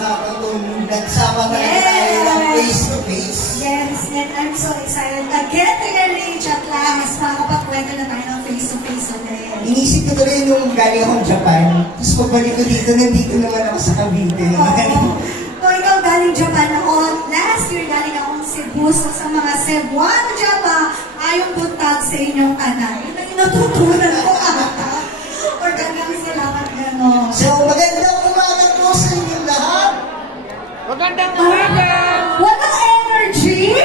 nakakatulong nagsama ka na tayo ng face-to-face. Yes, and I'm so excited again to reach at last. Makakapagkwento na tayo ng face-to-face ulit. Inisip ko rin yung galing akong Japan. Tapos pagbalik ko dito, nandito naman ako sa Cavite. Kung ikaw galing Japan ako, last year galing akong Cebu. So sa mga Cebuano Japan, ayong buntag sa inyong kanal. Yun ang inututunan ko ata. Or ganang salamat gano'n. So magandang umaga po sa inyong lahat. Magandang umaga! Walang energy?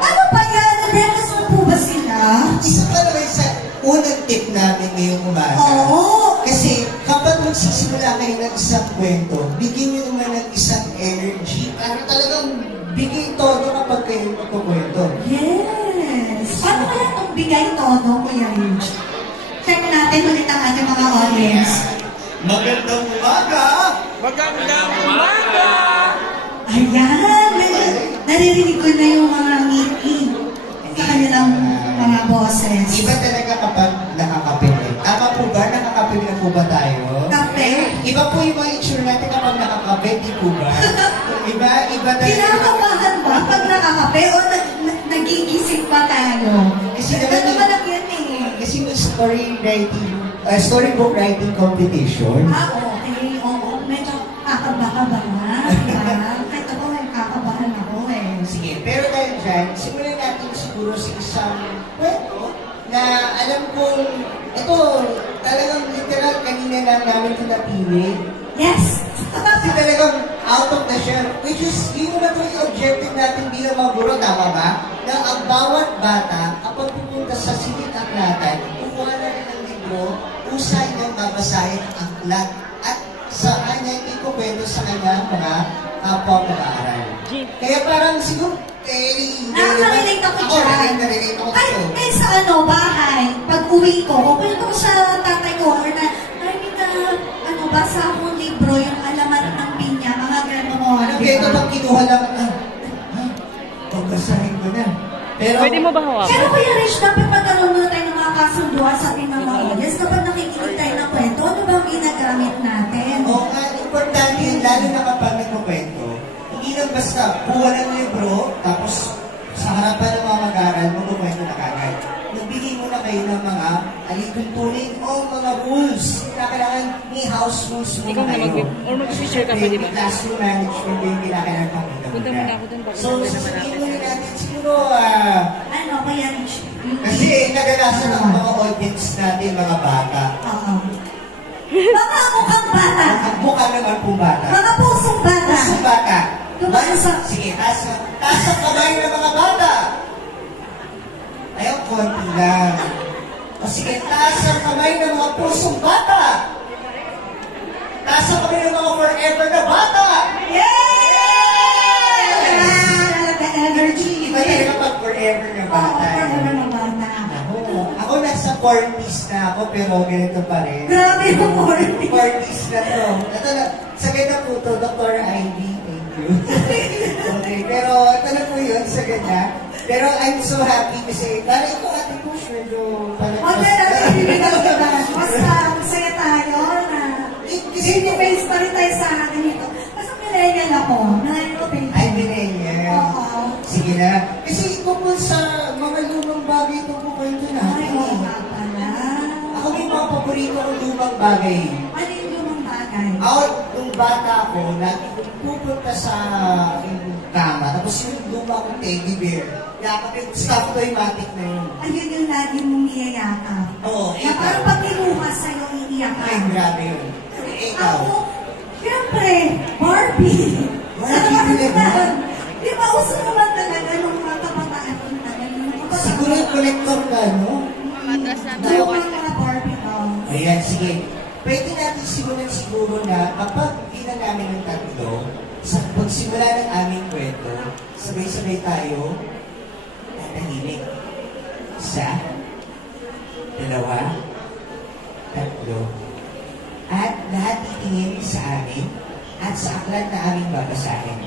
Ano ba yan? Nervous po ba sila? Isa pa naman sa unang tip namin ngayong umaga. Oo. Kasi kapag magsisimula kayo ng isang kwento, bigyan nyo naman ng isang energy para talagang bigay todo kapag kayo magkukwento. Yes. Paano kaya itong bigay todo, Kuya Rich? Check natin ulit ang ating mga audience. Magandang umaga! Magandang umaga! Ayan! Naririnig ko na yung mga ngiti sa kanilang mga boses. Iba talaga kapag nakakapit. Tama po ba? Nakakapit na po ba tayo? Kape? Iba po yung mga itsura natin kapag nakakapit, di po ba? Iba talaga. Kinakabahan ba pag nakakape o nagigising pa tayo? Kasi Ito naman ang yan eh. Kasi yung storybook writing competition. Okay. Oo. Medyo kakaba-kaba na. Diba? Kahit ako may kakabahan ako eh. Sige, pero dahil dyan, simulan natin siguro sa isang kwento na alam kong, ito, talagang literal kanina lang namin ito napili. Yes! Kasi talagang out of the shelf, which is, yun na ito yung objective natin bilang mga guro, tama ba? Na ang bawat bata, kapag pupunta sa silid-aklatan, kukuha na rin ng libro, usay niyang babasahin ang aklat at sa kanya ikukwento sa kanya mga kapwa mag-aaral. Kaya parang siguro, Nakaka-relate ako dyan. Nakaka-relate ako Ay, dyan. eh sa ano, bahay, pag uwi ko, kukwento ko sa tatay ko, or na, ay, basa akong libro, yung alamat ng pinya, mga gano'n mo. Ano kaya ito pag kinuha lang, pagbasahin ko na. Pero, Pwede mo ba hawakan? Pero Kuya Rich, dapat magkaroon muna tayo ng mga kasunduan sa ating mga audience. Kapag nakikinig tayo ng kwento, ano ba ang ginagamit natin? Oo nga, importante yun, lalo na kapag nagkukwento. Hindi lang basta, buwan ng libro, tapos sa harapan ng mga mag-aaral, magkukwento na kagad. Nagbigay muna kayo ng mga alituntunin o mga rules. Kailangan may house rules muna Ikaw na kayo. mag-picture ka, pwede ba? Classroom management din kailangan pakita Punta muna ako dun, baka So, naman sasabihin natin. muna natin siguro, Ano, Kuya Rich? kasi naganasan ang mga audience natin, mga bata. Oo. Mga mukhang bata. Ang mukha naman po bata. Mga pusong bata. Pusong bata. Tumakas. Sige, taas ang kamay ng mga bata. Ayaw, konti lang. O sige, taas ang kamay ng mga pusong bata. Taas ang kamay ng mga forever na bata. Yay! Talaga energy. Iba talaga pag forever na Oo, bata. forever na bata. Ako nasa 40s na ako, pero ganito pa rin. Grabe yung 40. 40s na to. Ito na, sa ganda po to, Dr. Ivy. Thank you. Okay, pero ito na po yun, sa ganda. Pero I'm so happy kasi, dahil ko Ate Push, medyo Huwag na natin ibigay iba. Basta masaya tayo na face-to-face pa rin tayo sa akin ito. Kasi millennial ako. Ay, millennial. Oo. Sige na. Kasi tungkol sa mga lumang bagay ito po kwento Ay, natin. oo nga pala. Ako may mga paborito kong lumang bagay. Ano yung lumang bagay? Ako, nung bata ako, lagi kong pupunta sa aking kama. Tapos yung luma kong teddy bear. Yakap yung stuffed toy-matic na yun. Ayun yung lagi mong niyayakap. Oo, Na parang pag kinuha sa'yo, iiyak ka. Ay, grabe yun. Ikaw. Ako, siyempre, Barbie. Barbie Sa talaga? naman. Di ba, uso naman talaga nung mga kabataan ko talaga. Siguro yung collector ka, no? Tayo mga Barbie dolls. Ayan, sige. Pwede natin simulan siguro na kapag bilang namin ng tatlo, sa pagsimula ng aming kwento, sabay-sabay tayo, tatahimik. Isa, dalawa, tatlo. At lahat titingin sa amin at sa aklat na aming babasahin.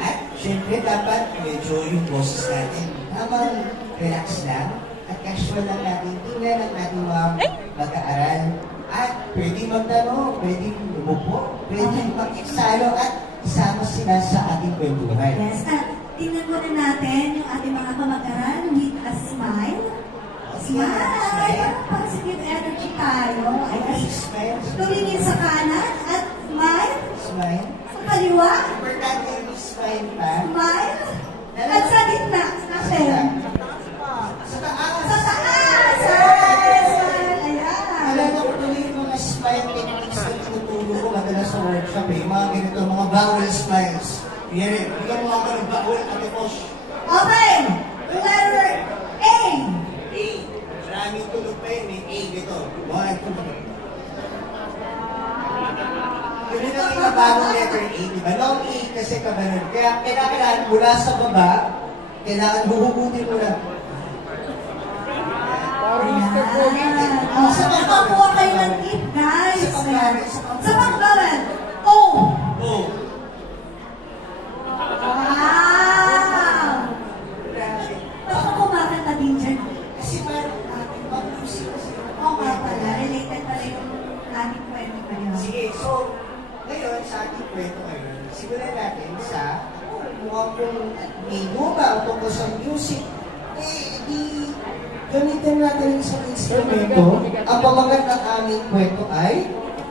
At syempre dapat medyo yung boses natin tamang relax lang at casual lang natin tingnan ang ating mga mag-aaral At pwede magtanong, pwede umupo, pwede makisalo at isama sila sa ating kwentuhan. Yes, at tingnan muna natin yung ating mga kamag-aral with a smile. Smile! Positive energy tayo. Ayan. Smile. Tumingin sa kanan at smile. Smile. Sa kaliwa, Importante yung smile pa. smile. At sa gitna, natin. Sa taas. Sa taas! Smile! Ayan. Alala ko tuloy yung mga smile techniques na tinuturo ko madalas sa workshop eh. Mga ganito, mga bowel smiles. Yan eh. Bigyan mo ako ng bowel, Ate Posh. Okay. Letter A. A. Maraming tulog pa yun eh. A dito. 1, 2, 3. Yun ang mga bagong letter A, di ba? Long A kasi kabanod. Kaya kailangan mula sa baba, kailangan huhugutin mo lang. Ayan. Oh, makakuha kayo ng tip, guys. Sa pagbawan. O. O. Wow! Baka kumakanta din dyan. Kasi parang ating pag-usip kasi. Oo nga pala, related pala yung ating kwento ngayon. Sige, so, ngayon, sa ating kwento ngayon, simulan natin sa, mukhang kung may luma tungkol sa music, di gamitin natin isang instrumento. Ang pamagat ng aming kwento ay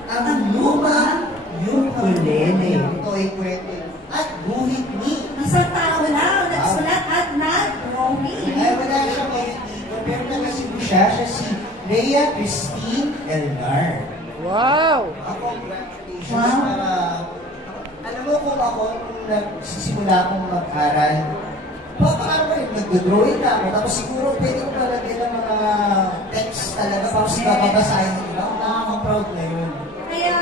ang lumang ukulele. Ito ay kwento at guhit ni. Nasa tao lang, nagsulat at nag-drawing. Ay, wala siya ngayon dito, pero nagasibo siya si Leia Christine Elgar. Wow! Congratulations Wow. para, alam mo kung ako, nung nagsisimula akong mag-aral, parang nag-drawing na ako, tapos siguro pwede ko palagyan ng mga text talaga, tapos babasahin ng iba, nakaka-proud na yun. Kaya,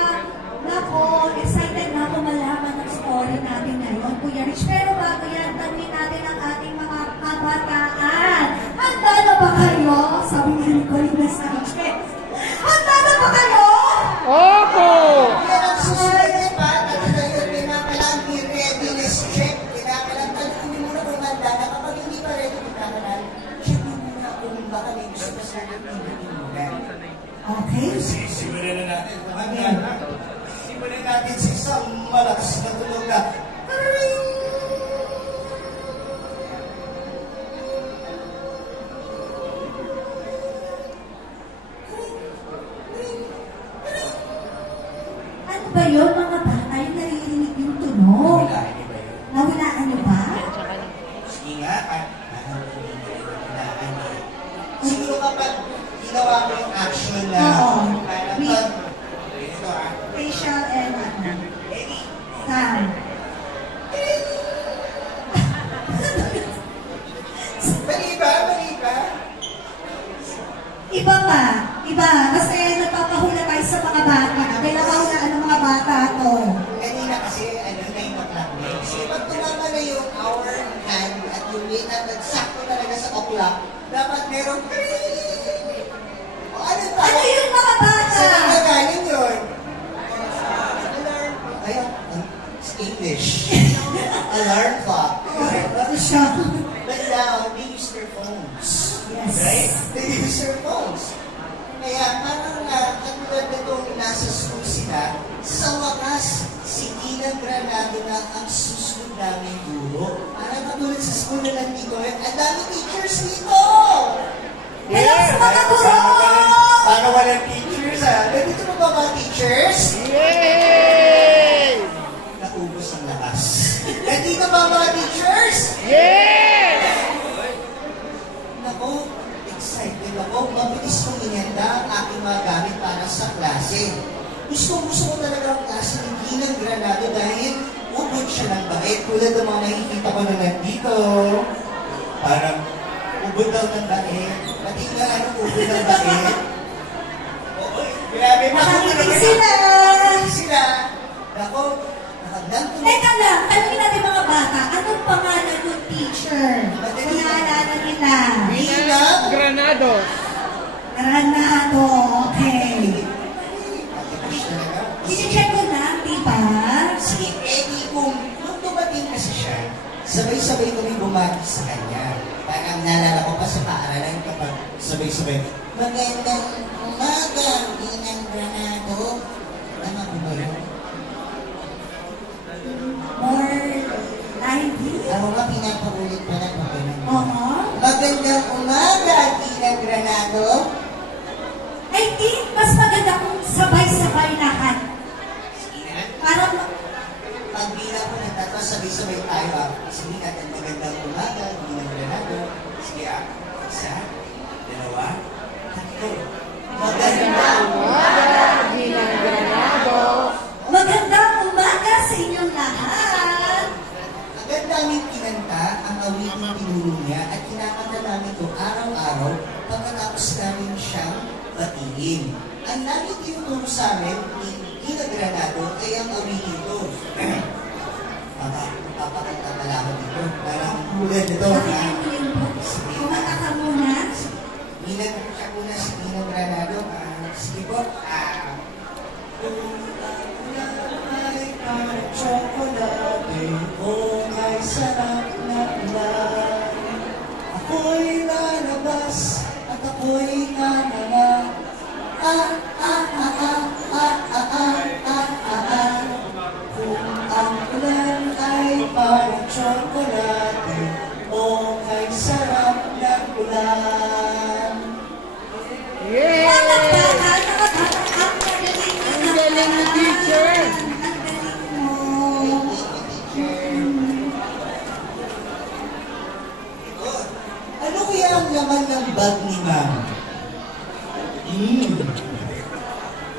nako, excited na ako malaman ng story natin ngayon, Kuya Rich. Pero bago yan, tanungin natin ang ating mga kabataan. Handa na ba kayo? Sabi nga ni Colina Sanchez. Handa na ba kayo? Opo! Yan ang susunod na pa, at ngayon, pinakalang readiness check, pinakalang tanungin muna kung handa na, kapag hindi pa ready, pinakalang, check mo muna kung baka may gusto pa sa activity muna. Okay. Simulan na natin. Hanggang simulan natin sa isang malakas na tulog na Ano ba yun, mga bata? Yung naririnig yung tunog. Nahulaan niyo ba yun? Nahulaan niyo ba? Sige nga, nahulaan niyo. Siguro kapag ginawa mo yung action na Oo. parang With- ito ah. Facial and ano. Eddie, Sound. mali ba? Mali ba? Iba pa. Iba. Kasi nagpapahula tayo sa mga bata. Kaya mahulaan ng mga bata to. Kanina kasi, 9 o'clock na. Kasi pag tumama na yung hour hand at yung minute at sakto talaga sa o'clock, dapat merong o ano ba? Ano yung mga bata? Saan na galing yun? Alarm. Ayun, it's English. Alarm clock. Ano siya? But now, they use their phones. Yes. Right? They use their phones. Kaya parang katulad na itong nasa school sila, sa wakas, si Tina Granado na ang susunod namin guro. Parang katulad sa school na nandito, ang dami teachers dito! Hello sa mga guro! Para walang teachers ah. Nandito mo ba mga teachers? Yay! Naubos ang lakas. Nandito ba mga teachers? Yes! Naku, excited ako. Mabilis kong inenda ang aking mga gamit para sa klase. Gusto ko talaga ang klase ni Ginang Granado dahil ubod siya ng bait. Tulad ng mga nakikita ko na nandito. Parang ubod daw ng bait. Pati nga anong ubod ng bait. Oo, grabe. Nakakinig sila! Nakakinig sila. Naku, nakagdan ko. Teka lang, tanongin natin mga bata, anong pangalan ng teacher? Kung naalala nila. Ginang Granados. Granado, okay. Ate-push talaga. Sinicheck ko lang, di ba? Si Eddie, kung nung dumating kasi siya, sabay-sabay kami bumati sa kanya. Parang naalala ko pa sa paaralan kapag sabay-sabay, magandang umaga, Ginang Granado. tayo ah. Sige natin magandang umaga, Ginang Granado. Sige ah. Isa, dalawa, tatlo. Magandang Umaga, Ginang Granado. Magandang umaga sa inyong lahat. Agad namin kinanta ang awiting tinuro niya at kinakanta namin ito araw-araw pagkatapos namin siyang batiin. Ang namin tinuturo sa amin ni Ginang Granado ay ang awiting ito. Papakanta pala ako dito. Parang ulan ito. Pakinggan mo yun po. Kumanta ka muna. Ginang siya muna si Ginang Granado. Sige po. Ay parang tsokolate, kung ay sarap na ulan. Ako'y lalabas at ako'y nananga. Kung ang ulan ay parang tsokolate, kung ay sarap na ulan. Yay! Mga bata, ang galing mo Ang galing ni teacher. Ang galing mo. Ano kaya ang laman ng bag ni Ma'am?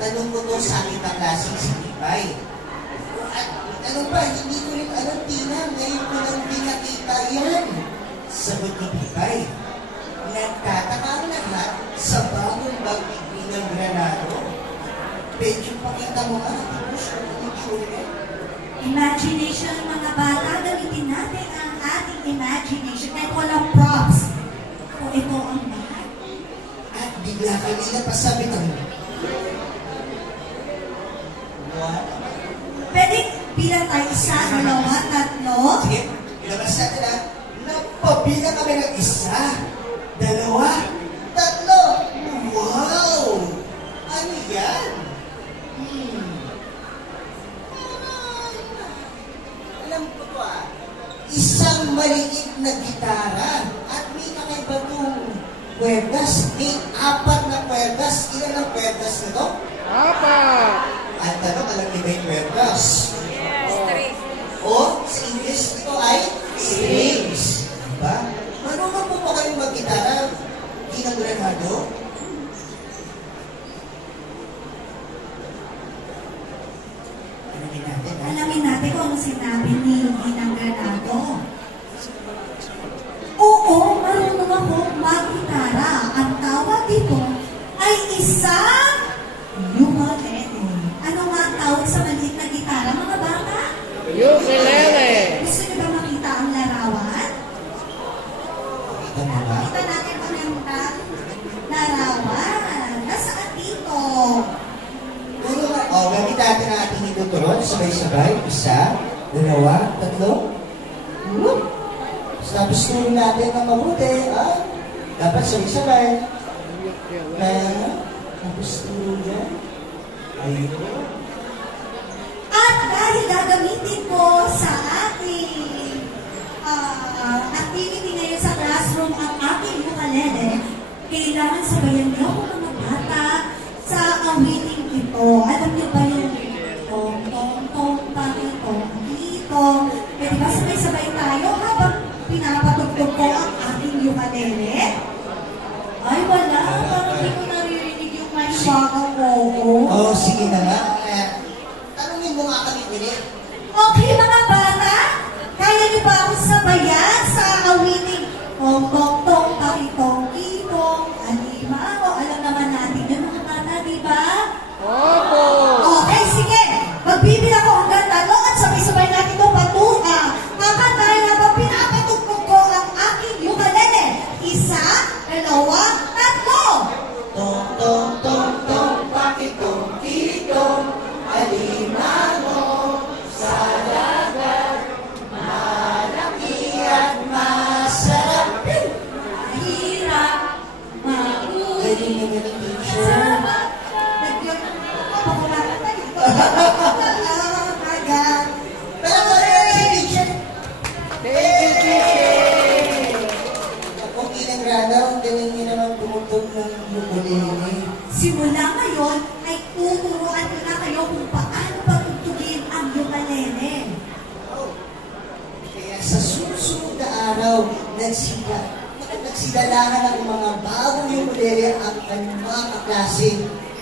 Tanong ko to sa aking kaklaseng si Tipay. At ano ba, hindi ko rin alam, Tina, ngayon ko lang din nakita yan. Sagot ni Tipay. Nagtataka ang lahat sa bagong bag ni Ginang Granado. Medyo pakita mo nga, Imagination ng mga bata, gamitin natin ang ating imagination. Kahit walang props. O ito ang lahat. At bigla kanina pa sabi ng what? Pwede bilang tayo isa, dalawa, tatlo. Sige, ilabas natin na napabilang kami ng isa, dalawa, tatlo. Wow! Ano yan? Alam ko to ah. Isang maliit na gitara at may kakaiba itong kwerdas. May 4 na kwerdas. Ilan ang kwerdas na to? Apat. At tanong, alam niyo ba yung kwerdas? O, sa English, ito ay strings. Diba? Marunong po ba kayong mag-gitara? Ginang Granado? Alamin natin, ha? Alamin natin kung ano sinabi ni Ginang Granado. Oo, marunong ako mag-gitara. Ang tawag dito ay isang ukulele. Ano nga ang tawag sa maliit na gitara, mga bata? Ukulele. Gusto niyo ba makita ang larawan? Ito mo ba? Kita natin magandang larawan. Nasaan dito? Turo nga. O, gamit natin ang ating ituturon. Sabay-sabay. Isa, dalawa, tatlo. Tapos turo natin ng mabuti. Dapat sabay-sabay. Tapos turo yan. Ayun. At dahil gagamitin ko sa ating activity ngayon sa classroom ang aking ukulele, kailangan sabayan niyo ako mga bata sa awiting ito. Alam niyo ba yung tong, tong, tong, tong, tong, dito? Pwede ba sabay-sabay tayo habang pinapatugtog ko ang aking ukulele? Ay, wala. Parang hindi ko naririnig yung manibaga ko. Oh, sige na nga. Tanungin mo nga kami ulit. Okay, mga bata, kaya niyo ba akong sabayan sa awiting tong tong tong takitong kitong alimango? Alam naman natin yun, mga bata, di ba? Opo. Okay, sige. Magbibilang ako hanggang 3 at sabay-sabay natin ito patuha. Kakantahin habang pinapatugtog ko ang aking ukulele. 1, 2, 3. Tong, tong, tong, tong, pakitong, kitong, alimango, sa dagat.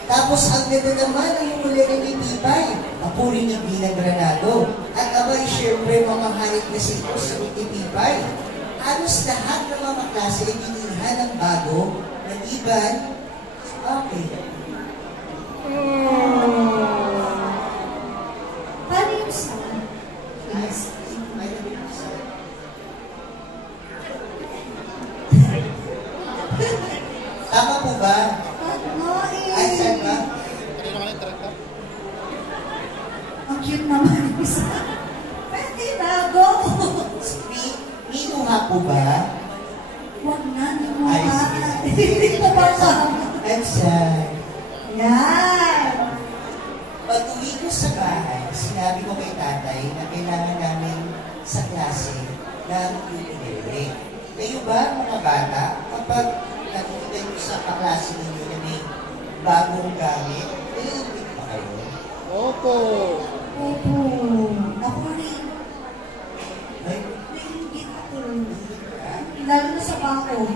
Tapos ang ganda naman ang ukulele ni Tibay. Papuri niya bilang granado. At abay, syempre, mamahalit na si ito sa ni Tibay. Halos lahat ng mga klase ay binilhan ng bago, maliban, okay. Paano yung sound? Yes. May nabibisa. Tama po ba? Ano Ay, saan ba? Ang cute naman yung isa. Pwede na, go! Minuha po ba? Huwag na, hindi mo Ay, ka. sige. Hindi ko pa sa... I'm sad. Yan! Pag-uwi ko sa bahay, sinabi ko kay tatay na kailangan namin sa klase ng ukulele. Kayo ba, mga bata, kapag nakikita nyo sa kaklase ninyo na may bagong gamit, naiinggit pa kayo? Opo. Opo. Ako rin. Ay, Nainggit ako. naiinggit ka? Lalo na sa baon.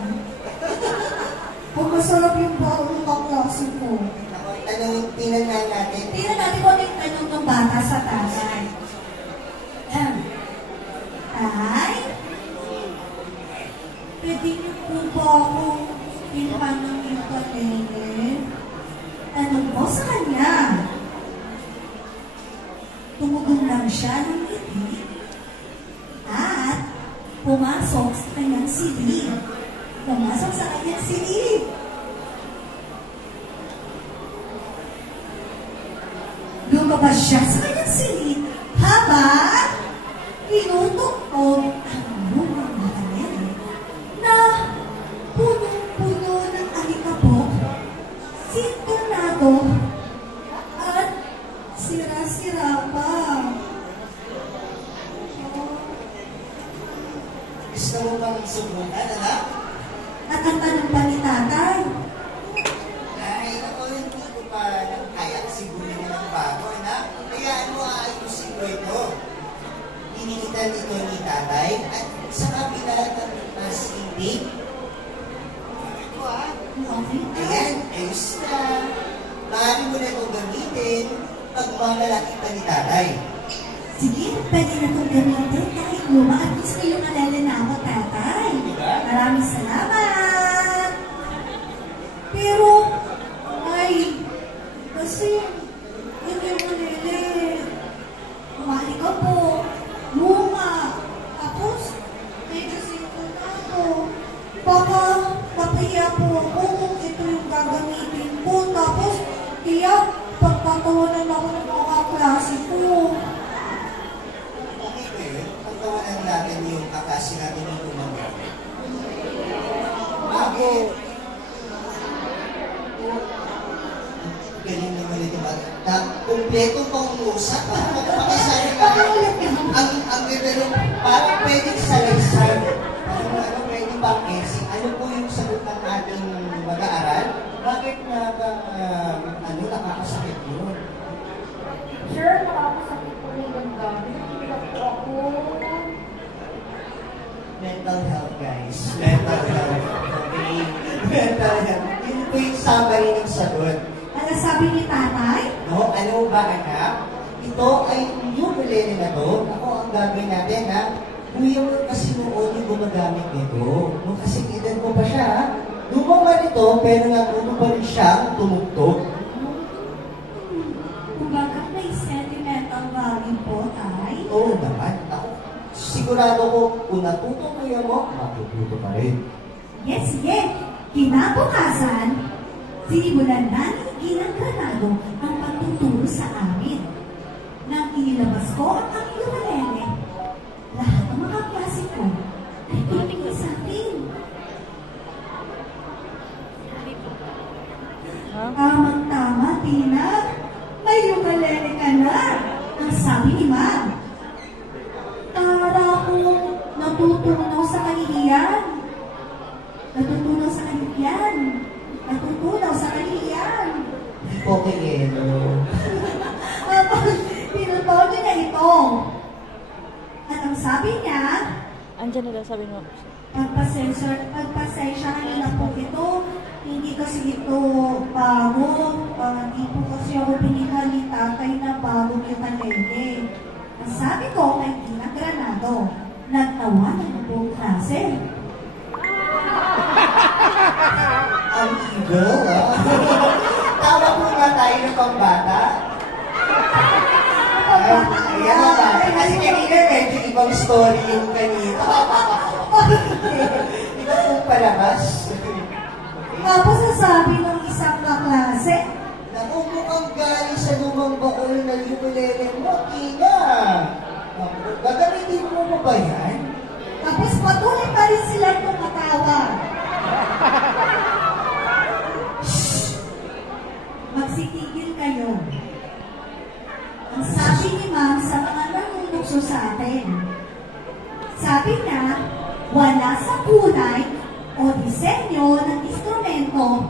Kung masarap yung baon ng kaklase ko. Ako, tinan na natin. Tingnan natin kung ano yung tanong ng bata sa tatay. Tay? Pwede niyo po ba akong pinpan ng ukulele? Tanong ko sa kanya. Tumugong lang siya ng ngiti at pumasok sa kanyang silid. Pumasok sa kanyang silid. Lumabas siya sa kanyang silid habang tinutugtog ang lumang ukulele na punong-puno ng alikabok, sintonado, at sira-sira pa. Gusto mo bang subukan, anak? At ang tanong pa ni tatay, Ay, ako hindi ko pa kaya siguro ng bago, anak. Kaya ano, aayusin ko ito. Pinilitan ito ni tatay at sa kabila ng masking tape. Ito okay, ayan, ayos na. Maaari mo na itong gamitin pag mamalaki pa ni tatay. sige, pwede na itong gamitin kahit luma at gusto yung alala na ako, tatay. Diba? Maraming salamat! Pero, ay, kasi, hindi yung alele. Kumali ka po, luma, tapos, medyo simple na ako. Baka, mapahiya po ako kung ito yung gagamitin ko. Tapos, tiyak, pagtatawanan ako ng mga klase ko. Okay ba yun? Pagkawalan natin yung kakasi natin yung lumang gamit. Bakit? Galing naman ito ba? Na kumpletong pangungusap. Magpapakasabi ka. Ang ganda nung parang pwedeng salaysay. Ano pwedeng pang-essay. Ano po yung sagot ng ating mag-aaral? Bakit nga ba nakakasakit yun? Sure, nakakasakit po na yung gamit. Hindi na po ako. Mental health, guys. Mental health. Okay? Mental health. Yun po yung summary ng sagot. Ano sabi ni tatay? No? Ano ba, anak? Ito ay yung ukulele na to. Ako ang gagawin natin, ha? Kuya mo kasi noon yung gumagamit nito. Nung kasing edad mo pa siya, ha? Lumang man ito, pero natuto pa rin siyang tumugtog. Kumbaga may sentimental value po, tay. Oo naman. Ako, sigurado ko, kung natuto kuya mo, matututo pa rin. Yes, sige. Kinabukasan, sinimulan na ni Ginang Granado ang pagtuturo sa amin. Nang inilabas ko ang aking ukulele, lahat ng mga klase ko ay tuloy sa akin. Tamang-tama, Tina. May ukulele ka na. Ang sabi ni Ma'am. Para akong natutunaw sa kahihiyan. Natutunaw sa kahihiyan. Natutunaw sa kahihiyan. Pokeyelo. Habang pinutol niya na ito. At ang sabi niya, Andiyan na daw, sabi mo. pagpasensya nila po ito Hindi kasi ito bago. Hindi po kasi ako binigyan ni tatay na bagong ukulele. Ang sabi ko kay Tina Granado, nagtawanan na po klase. Ang evil, ah. Tawa po nga tayo ng pambata. Ayan naman. Kasi kanina medyo ibang story yung kanina. Ikaw po palabas. Tapos nasabi ng isang kaklase, Naku, mukhang galing sa lumang baol na ukulele mo, Tina. Gagamitin mo pa ba yan? tapos patuloy pa rin silang tumatawa. Magsitigil kayo. Ang sabi ni ma'am sa mga nanunukso sa atin, sabi niya, wala sa kulay o disenyo ng instrumento